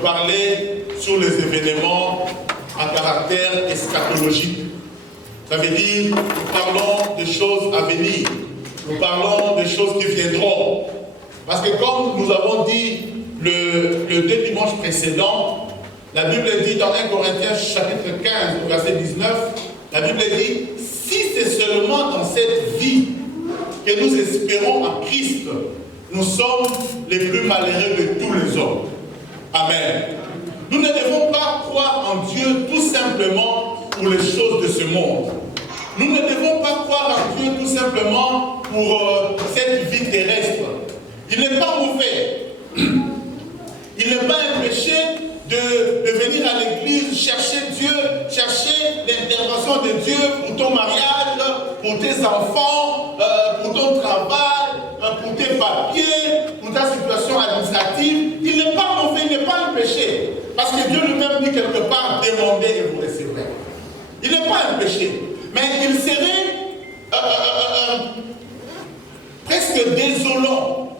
parler sur les événements à caractère eschatologique. Ça veut dire, nous parlons des choses à venir. Nous parlons des choses qui viendront. Parce que comme nous avons dit le 2 dimanches précédents, la Bible dit dans 1 Corinthiens chapitre 15, verset 19, la Bible dit, si c'est seulement dans cette vie que nous espérons en Christ, nous sommes les plus malheureux de tous les hommes. Amen. Nous ne devons pas croire en Dieu tout simplement pour les choses de ce monde. Nous ne devons pas croire en Dieu tout simplement pour cette vie terrestre. Il n'est pas mauvais. Il n'est pas un péché de venir à l'église, chercher Dieu, chercher l'intervention de Dieu pour ton mariage, pour tes enfants, pour ton travail, pour tes papiers, pour ta situation administrative. Il n'est pas mauvais, il n'est pas un péché. Parce que Dieu lui-même dit quelque part, demandez et vous recevrez. Il n'est pas un péché. Mais il serait presque désolant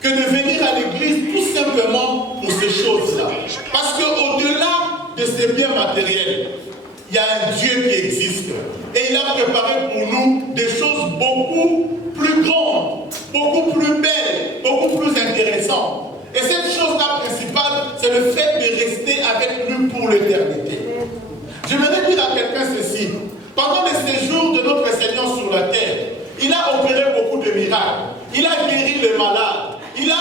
que de venir à l'église tout simplement pour ces choses-là. Parce qu'au-delà de ces biens matériels, il y a un Dieu qui existe. Et il a préparé pour nous des choses beaucoup plus grandes, beaucoup plus belles, beaucoup plus intéressantes. Et cette chose-là principale, c'est le fait de rester avec lui pour l'éternité. J'aimerais dire à quelqu'un ceci. Pendant le séjour de notre Seigneur sur la terre, il a opéré beaucoup de miracles. Il a guéri les malades. Il a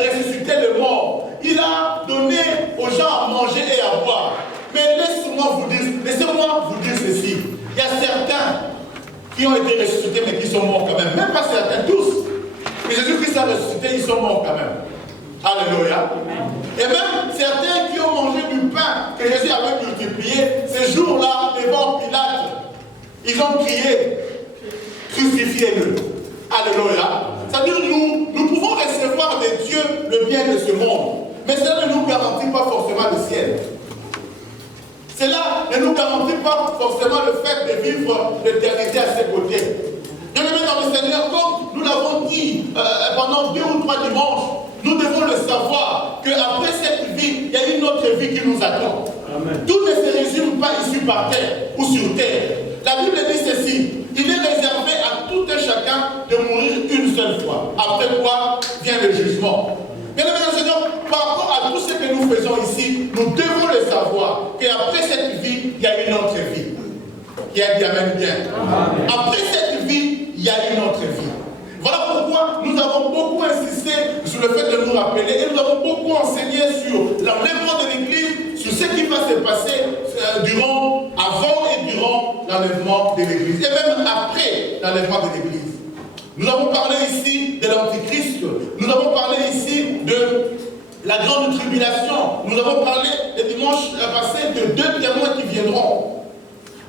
ressuscité les morts. Il a donné aux gens à manger et à boire. Mais laissez-moi vous dire ceci. Il y a certains qui ont été ressuscités mais qui sont morts quand même. Même pas certains, tous. Mais Jésus-Christ a ressuscité, ils sont morts quand même. Alléluia. Et même certains qui ont mangé du pain que Jésus avait multiplié, ces jours-là, devant Pilate, ils ont crié, crucifiez-le. Alléluia. C'est-à-dire nous pouvons recevoir de Dieu le bien de ce monde, mais cela ne nous garantit pas forcément le ciel. Cela ne nous garantit pas forcément le fait de vivre l'éternité à ses côtés. Bien-aimés dans le Seigneur, comme nous l'avons dit pendant 2 ou 3 dimanches, nous devons le savoir qu'après cette vie, il y a une autre vie qui nous attend. Amen. Tout ne se résume pas ici par terre ou sur terre. La Bible dit ceci, il est réservé à tout un chacun de mourir une seule fois. Après quoi vient le jugement. Bien-aimés dans le Seigneur, par rapport à tout ce que nous faisons ici, nous devons le savoir qu'après cette vie, il y a une autre vie. Qui a dit Amen bien. Amen. Après cette vie, il y a une autre vie. Voilà pourquoi nous avons beaucoup insisté sur le fait de nous rappeler et nous avons beaucoup enseigné sur l'enlèvement de l'Église, sur ce qui va se passer avant et durant l'enlèvement de l'Église et même après l'enlèvement de l'Église. Nous avons parlé ici de l'Antichrist, nous avons parlé ici de la grande tribulation, nous avons parlé le dimanche passé de 2 témoins qui viendront.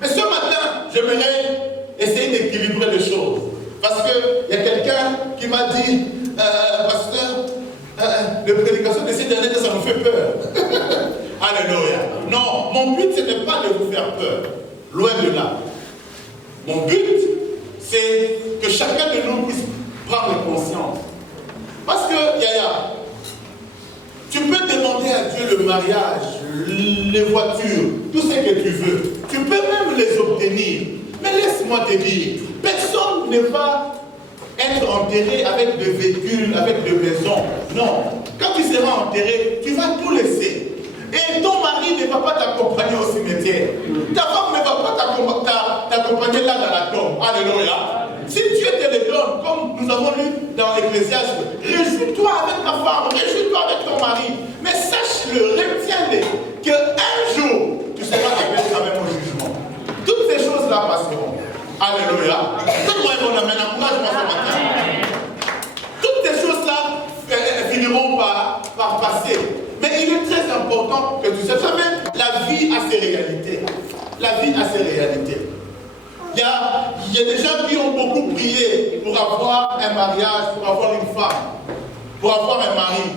Mais ce matin, j'aimerais essayer d'équilibrer les choses. Parce qu'il y a quelqu'un qui m'a dit, pasteur, les prédications de ces derniers temps, ça nous fait peur. Alléluia. Non, mon but, ce n'est pas de vous faire peur. Loin de là. Mon but, c'est que chacun de nous puisse prendre conscience. Parce que, Yaya, tu peux demander à Dieu le mariage, les voitures, tout ce que tu veux. Tu peux même les obtenir. Mais laisse-moi te dire, personne ne va être enterré avec des véhicules, avec des maisons. Non. Quand tu seras enterré, tu vas tout laisser. Et ton mari ne va pas t'accompagner au cimetière. Ta femme ne va pas t'accompagner là dans la tombe. Alléluia. Si Dieu te le donne, comme nous avons lu dans l'Ecclésiaste, réjouis-toi avec ta femme, réjouis-toi avec ton mari. Mais sache-le, retiens-le, qu'un jour, tu seras avec toi-même au jugement. Toutes ces choses-là passeront. Alléluia. Donne-moi un bon amen, encourage-moi ce matin. Toutes ces choses-là finiront par passer. Mais il est très important que tu sais, vous savez, la vie a ses réalités. La vie a ses réalités. Il y a des gens qui ont beaucoup prié pour avoir un mariage, pour avoir une femme, pour avoir un mari.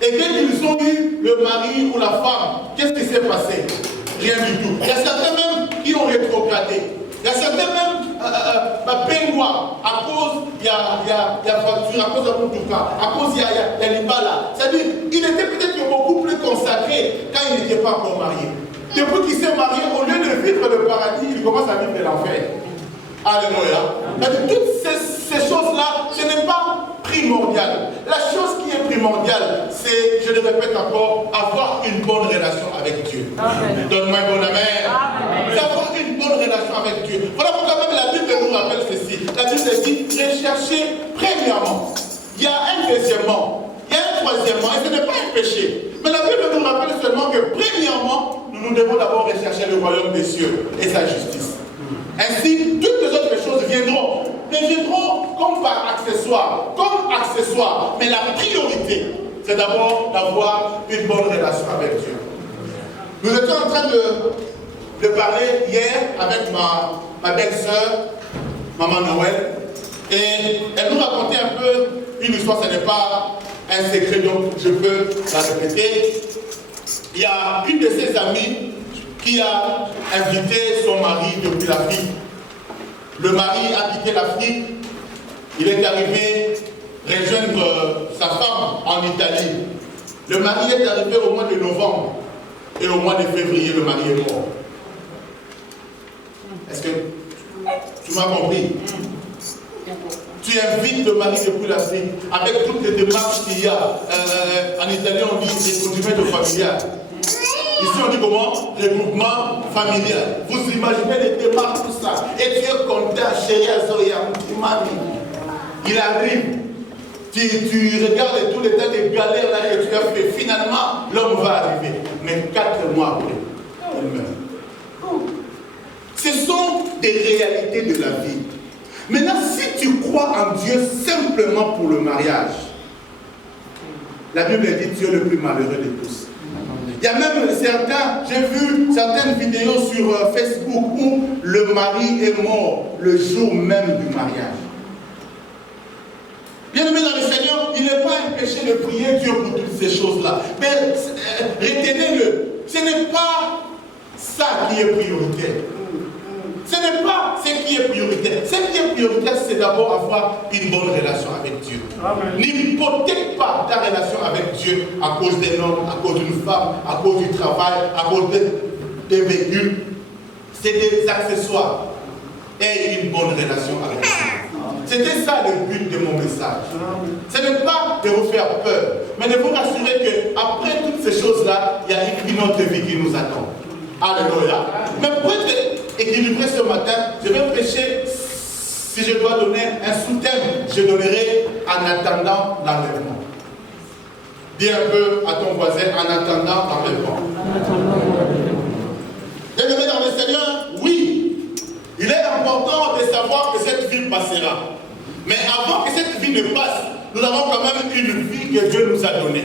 Et dès qu'ils ont eu le mari ou la femme, qu'est-ce qui s'est passé? Rien du tout. Il y a certains même qui ont rétrogradé. Il y a certains même peignoirs à cause il y a voiture, à cause de tout cas, à cause il y a l'Ibala. C'est-à-dire, il était Depuis qu'il s'est marié, au lieu de vivre le paradis, il commence à vivre l'enfer. Alléluia. Toutes ces choses-là, ce n'est pas primordial. La chose qui est primordiale, c'est, je le répète encore, avoir une bonne relation avec Dieu. Donne-moi un bon amen. Avoir une bonne relation avec Dieu. Voilà pourquoi même la Bible nous rappelle ceci. La Bible dit, recherchez premièrement. Il y a un deuxièmement. Il y a un troisièmement. Et ce n'est pas un péché. Mais la Bible nous rappelle seulement que premièrement, nous devons d'abord rechercher le royaume des cieux et sa justice. Ainsi, toutes les autres choses viendront. Mais viendront comme par accessoire. Mais la priorité, c'est d'abord d'avoir une bonne relation avec Dieu. Nous étions en train de parler hier avec ma belle-sœur, Maman Noël. Et elle nous racontait un peu une histoire, ce n'est pas un secret, donc je peux la répéter. Il y a une de ses amies qui a invité son mari depuis l'Afrique. Le mari a quitté l'Afrique, il est arrivé rejoindre sa femme en Italie. Le mari est arrivé au mois de novembre et au mois de février, le mari est mort. Est-ce que tu m'as compris? Tu invites le mari depuis l'Afrique avec toutes les démarches qu'il y a. En Italie, on dit les condiments familiales. Ici, on dit comment? Regroupement familial. Vous imaginez les démarches, tout ça. Et tu es content, chérie Azoya, il arrive. Tu regardes tous les tas de galères là que tu as fait. Finalement, l'homme va arriver. Mais 4 mois après, il meurt. Ce sont des réalités de la vie. Maintenant, si tu crois en Dieu simplement pour le mariage, la Bible dit Dieu le plus malheureux de tous. Il y a même certains, j'ai vu certaines vidéos sur Facebook où le mari est mort le jour même du mariage. Bien aimé dans le Seigneur, il n'est pas un péché de prier Dieu pour toutes ces choses-là. Mais retenez-le, ce n'est pas ça qui est prioritaire. Ce n'est pas ce qui est prioritaire. Ce qui est prioritaire, c'est d'abord avoir une bonne relation avec Dieu. N'hypothèque pas ta relation avec Dieu à cause d'un homme, à cause d'une femme, à cause du travail, à cause des véhicules. C'est des accessoires. Et une bonne relation avec Dieu. C'était ça le but de mon message. Ce n'est pas de vous faire peur, mais de vous rassurer qu'après toutes ces choses-là, il y a une autre vie qui nous attend. Alléluia. Mais pour être équilibré ce matin, je vais prêcher, si je dois donner un sous-thème, je donnerai en attendant l'enlèvement. Dis un peu à ton voisin, en attendant l'enlèvement. Bien-aimé dans le Seigneur, oui, il est important de savoir que cette vie passera. Mais avant que cette vie ne passe, nous avons quand même une vie que Dieu nous a donnée.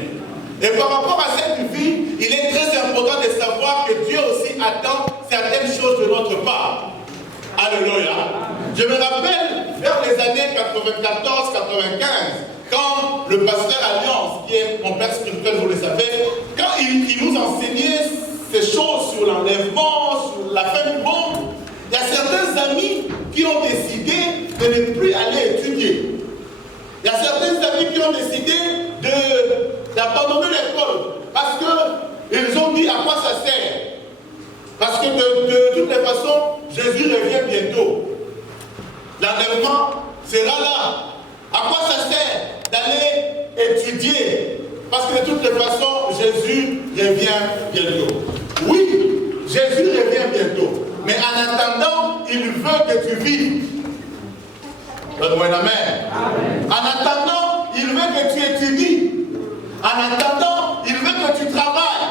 Et par rapport à cette vie, il est très important de savoir que Dieu aussi attend certaines choses de notre part. Alléluia. Je me rappelle vers les années 94-95, quand le pasteur Alliance, qui est mon père spirituel, vous le savez, quand il nous enseignait ces choses sur l'enlèvement, sur la fin du monde, il y a certains amis qui ont décidé de ne plus aller étudier. Il y a certains amis qui ont décidé d'abandonner l'école parce qu'ils ont dit à quoi ça sert. Parce que de toutes les façons, Jésus revient bientôt. L'enlèvement sera là. À quoi ça sert d'aller étudier? Parce que de toutes les façons, Jésus revient bientôt. Oui, Jésus revient bientôt. Mais en attendant, il veut que tu vives. Donne-moi une amen. En attendant, il veut que tu étudies. En attendant, il veut que tu travailles.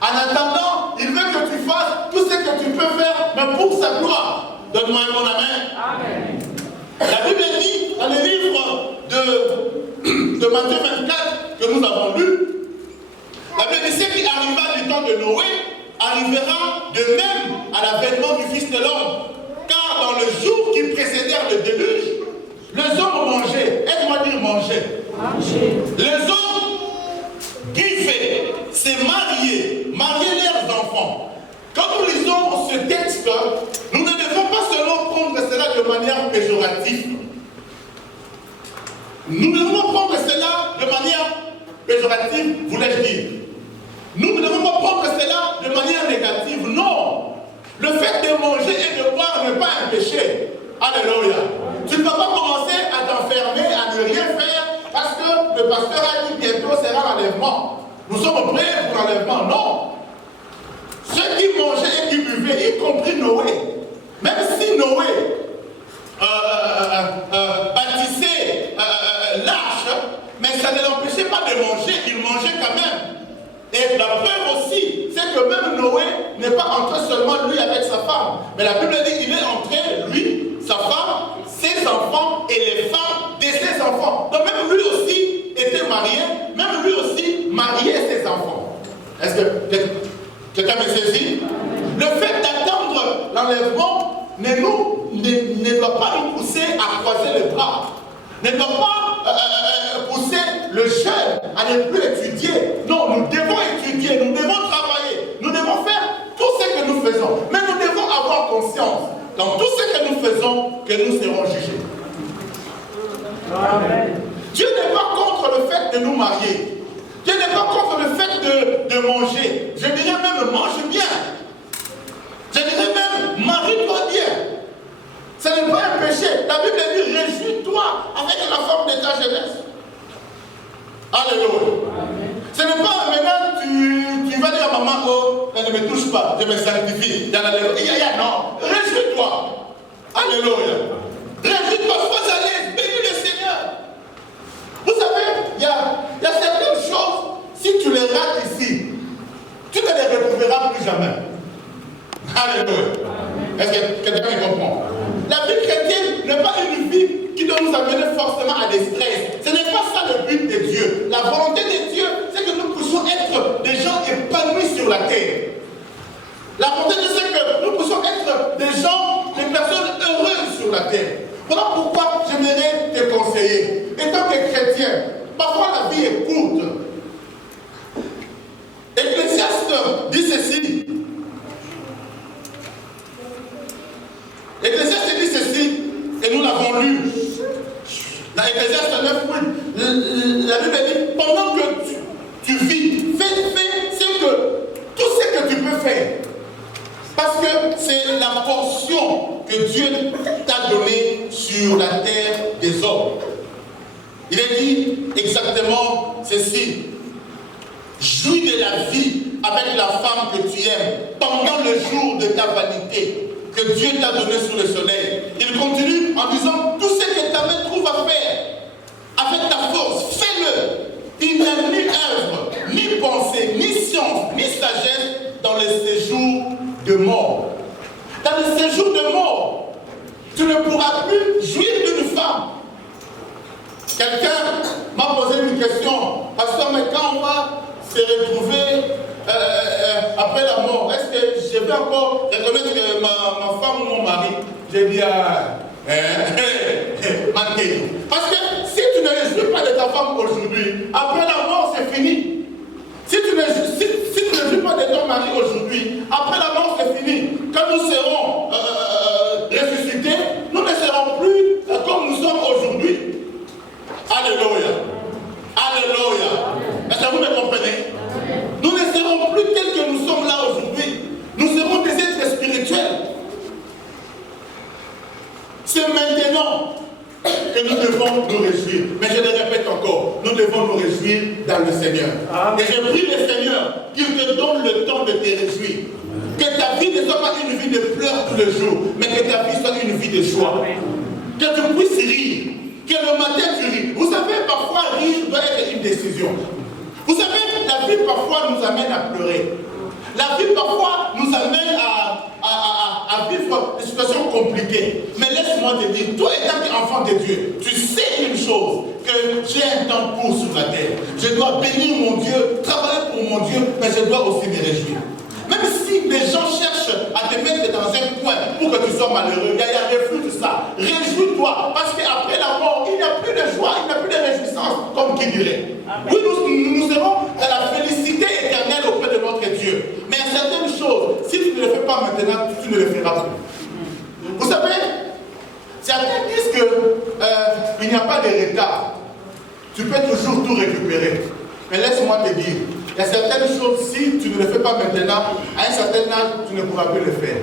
En attendant, il veut que tu fasses tout ce que tu peux faire, mais pour sa gloire. Donne-moi un bon amen. La Bible dit, dans le livre de Matthieu 24, que nous avons lu, la Bible dit, ce qui arriva du temps de Noé, arrivera de même à l'avènement du Fils de l'homme. Car dans le jour qui précédèrent le déluge, les hommes mangeaient. Aide-moi dire manger. Les hommes buvaient, se mariaient leurs enfants. Quand nous lisons ce texte, nous ne devons pas seulement prendre cela de manière péjorative. Nous devons prendre cela de manière péjorative, voulais-je dire. Nous ne devons pas prendre cela de manière négative. Non. Le fait de manger et de boire n'est pas un péché. Alléluia. Tu ne peux pas commencer à t'enfermer, à ne rien faire, parce que le pasteur a dit bientôt sera l'enlèvement. Nous sommes prêts pour l'enlèvement. Non. Ceux qui mangeaient et qui buvaient, y compris Noé, même si Noé bâtissait l'arche, mais ça ne l'empêchait pas de manger, il mangeait quand même. Et la preuve aussi, c'est que même Noé n'est pas entré seulement lui avec sa femme. Mais la Bible dit qu'il est entré, lui, sa femme, ses enfants et les femmes de ses enfants. Donc même lui aussi était marié, même lui aussi mariait ses enfants. Est-ce que quelqu'un me saisit? Le fait d'attendre l'enlèvement ne doit pas nous pousser à croiser les bras. Ne doit pas pousser le jeune à ne plus étudier. Non, nous devons étudier, nous devons travailler, nous devons faire tout ce que nous faisons. Mais nous devons avoir conscience, dans tout ce que nous faisons, que nous serons jugés. Amen. Dieu n'est pas contre le fait de nous marier. Dieu n'est pas contre le fait de manger. Je dirais même, mange bien. Je dirais même, marie-toi bien. Ce n'est pas un péché. La Bible dit, réjouis-toi avec la femme de ta jeunesse. Alléluia. Ce n'est pas maintenant tu vas dire à maman, oh, elle ne me touche pas, je me sanctifie. Non, réjouis-toi. Alléluia. Réjouis-toi, sois à l'aise, bénis le Seigneur. Vous savez, il y a certaines choses, si tu les rates ici, tu ne les retrouveras plus jamais. Alléluia. Est-ce que quelqu'un me comprend? La vie chrétienne n'est pas une vie qui doit nous amener forcément à des stress. Ce n'est pas ça le but de Dieu. La volonté de Dieu, c'est que nous puissions être des gens épanouis sur la terre. La volonté de Dieu, c'est que nous puissions être des gens, des personnes heureuses sur la terre. Voilà pourquoi j'aimerais te conseiller. Étant que chrétien, parfois la vie est courte. Ecclésiaste dit ceci. Ecclésiaste dit ceci, et nous l'avons lu. Dans Ecclésiaste 9, la Bible dit, pendant que tu vis, fais tout ce que tu peux faire. Parce que c'est la portion que Dieu t'a donnée sur la terre des hommes. Il est dit exactement ceci. Jouis de la vie avec la femme que tu aimes pendant le jour de ta vanité que Dieu t'a donné sous le soleil. Il continue en disant, tout ce que ta main trouve à faire, avec ta force, fais-le. Il n'y a ni œuvre, ni pensée, ni science, ni sagesse dans le séjour de mort. Dans le séjour de mort, tu ne pourras plus jouir d'une femme. Quelqu'un m'a posé une question, pasteur, mais quand on va se retrouver après la mort, est-ce que je vais encore reconnaître que ma femme ou mon mari? J'ai dit parce que si tu ne réjouis pas de ta femme aujourd'hui, après la mort c'est fini. Si tu ne réjouis pas de ton mari aujourd'hui, après la mort c'est fini. Quand nous serons ressuscités, nous ne serons plus comme nous sommes aujourd'hui. Alléluia. Alléluia. Est-ce que vous me comprenez? Nous ne serons plus tels que nous sommes là aujourd'hui. Nous serons des êtres spirituels. C'est maintenant que nous devons nous réjouir. Mais je le répète encore, nous devons nous réjouir dans le Seigneur. Amen. Et je prie le Seigneur qu'il te donne le temps de te réjouir. Que ta vie ne soit pas une vie de pleurs tous les jours, mais que ta vie soit une vie de joie. Que tu puisses rire. Que le matin tu ris. Vous savez, parfois rire doit être une décision. Vous savez, la vie parfois nous amène à pleurer. La vie parfois nous amène à vivre des situations compliquées. Mais laisse-moi te dire, toi étant enfant de Dieu, tu sais une chose, que j'ai un temps court sur la terre. Je dois bénir mon Dieu, travailler pour mon Dieu, mais je dois aussi me réjouir. Même si les gens cherchent à te mettre dans un coin pour que tu sois malheureux, il y a refus de ça. Réjouis-toi, parce qu'après la mort, il n'y a plus de joie, il n'y a plus de réjouissance, comme qui dirait. Oui, nous serons dans la félicité éternelle auprès de notre Dieu. Mais il y a certaines choses, si tu ne le fais pas maintenant, tu ne le feras plus. Vous savez, certains disent qu'il n'y a pas de retard. Tu peux toujours tout récupérer. Mais laisse-moi te dire, Il y a certaines choses, si tu ne les fais pas maintenant, à un certain âge, tu ne pourras plus les faire.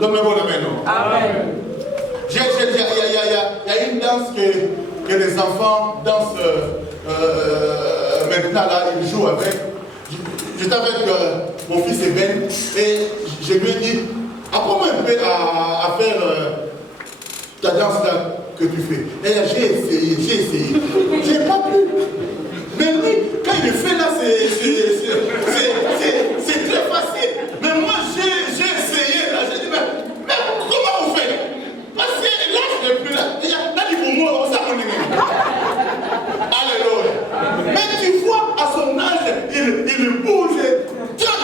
Donne-moi bon amen, non? Amen. Il y a une danse que les enfants dansent maintenant, là, ils jouent avec. J'étais avec mon fils Ben et je lui ai dit, apprends-moi un peu à faire ta danse là que tu fais. Et j'ai essayé. J'ai pas pu. Mais lui, quand il le fait là, c'est très facile. Mais moi, j'ai essayé là. J'ai dit, mais comment vous faites? Parce que là, je n'ai plus là. Là, il faut moi, ça mon ennemi. Alléluia. Mais tu vois, à son âge, il bouge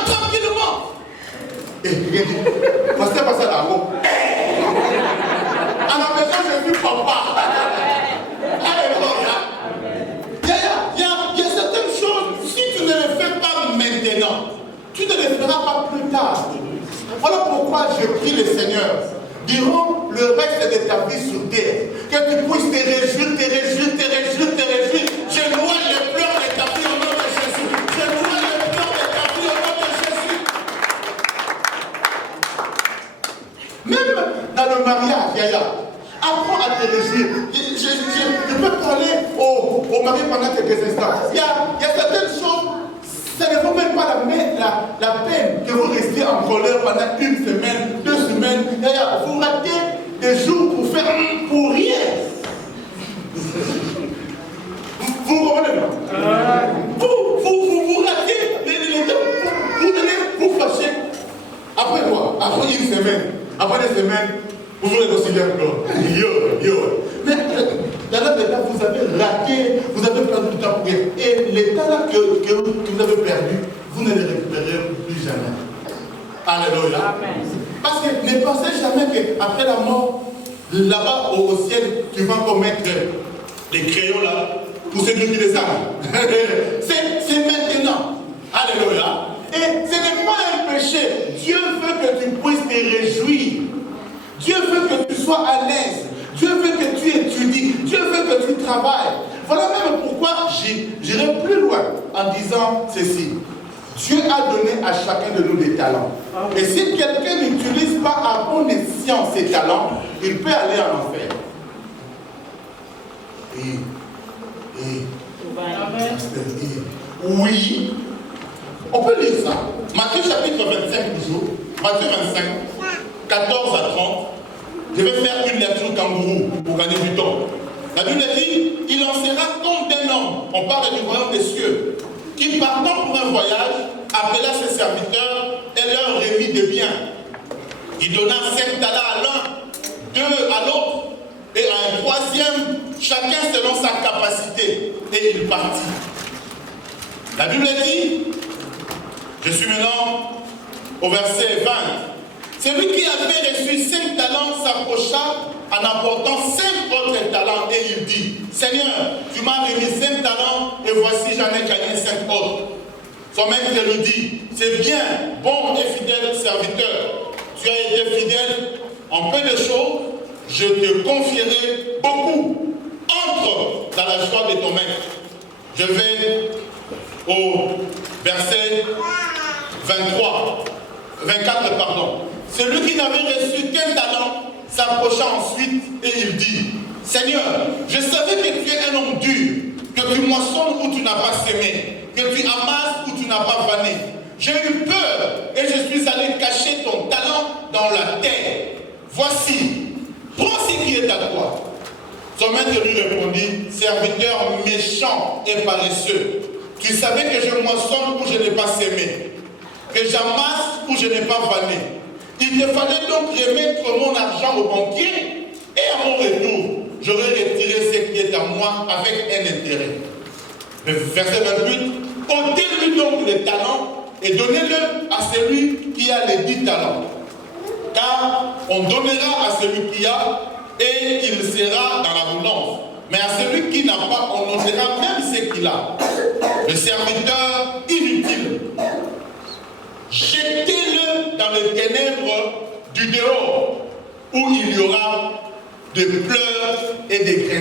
tranquillement. Et il a dit, pasteur, pasteur là-haut. À la maison, je suis papa. Alléluia. Il y a certaines choses, si tu ne les fais pas maintenant, tu ne les feras pas plus tard. Voilà pourquoi je prie le Seigneur, durant le reste de ta vie sur terre, que tu puisses te réjouir. Je loue les pleurs de ta vie au nom de Jésus. Je loue les pleurs de ta vie au nom de Jésus. Même dans le mariage, Yaya, apprends à te réjouir. Je peux parler au mari pendant quelques instants. Il y a certaines choses, ça ne vaut même pas la peine que vous restiez en colère pendant une semaine, 2 semaines. Yaya, vous ratez des jours pour faire pour rien. Vous comprenez pas? Vous ratez les temps, vous fâchez. Après quoi? Après une semaine, après 2 semaines, vous vous réconciliez encore. Mais là, vous avez raté, vous avez perdu du temps pour rien. Et les temps là que vous avez perdu, vous ne les récupérez plus jamais. Alléluia. Amen. Parce que ne pensez jamais qu'après la mort, là-bas au ciel, tu vas commettre les crayons là pour celui qui les a. C'est maintenant. Alléluia. Et ce n'est pas un péché. Dieu veut que tu puisses te réjouir. Dieu veut que tu sois à l'aise. Dieu veut que tu étudies. Dieu veut que tu travailles. Voilà même pourquoi j'irai plus loin en disant ceci. Dieu a donné à chacun de nous des talents. Et si quelqu'un n'utilise pas à bon escient ses talents, il peut aller en enfer. Oui, on peut lire ça. Matthieu chapitre 25 toujours. Matthieu 25, 14 à 30. Je vais faire une lecture kangourou pour gagner du temps. La Bible dit, il en sera comme d'un homme, on parle du royaume des cieux, qui partant pour un voyage, appela ses serviteurs et leur remit des biens. Il donna 5 talents à l'un, 2 à l'autre, et à un 3e, chacun selon sa capacité. Et il partit. La Bible dit, je suis maintenant au verset 20. Celui qui avait reçu 5 talents s'approcha en apportant 5 autres talents et il dit, Seigneur, tu m'as remis 5 talents et voici j'en ai gagné 5 autres. Son maître lui dit, c'est bien, bon et fidèle serviteur. Tu as été fidèle en peu de choses, je te confierai beaucoup. Entre dans la joie de ton maître. Je vais au verset 24, pardon. Celui qui n'avait reçu qu'un talent s'approcha ensuite et il dit, Seigneur, je savais que tu es un homme dur, que tu moissonnes où tu n'as pas semé, que tu amasses où tu n'as pas vanné. J'ai eu peur et je suis allé cacher ton talent dans la terre. Voici, prends ce qui est à toi. Son maître lui répondit, serviteur méchant et paresseux, tu savais que je moissonne où je n'ai pas semé, que j'amasse où je n'ai pas vanné. Il te fallait donc remettre mon argent au banquier et à mon retour, j'aurais retiré ce qui est à moi avec un intérêt. Verset 28, ôtez-lui donc les talents et donnez-le à celui qui a les 10 talents. Car on donnera à celui qui a et il sera dans l'abondance. Mais à celui qui n'a pas, on ôtera même ce qu'il a. Le serviteur inutile, jetez-le dans les ténèbres du dehors, où il y aura des pleurs et des grincements.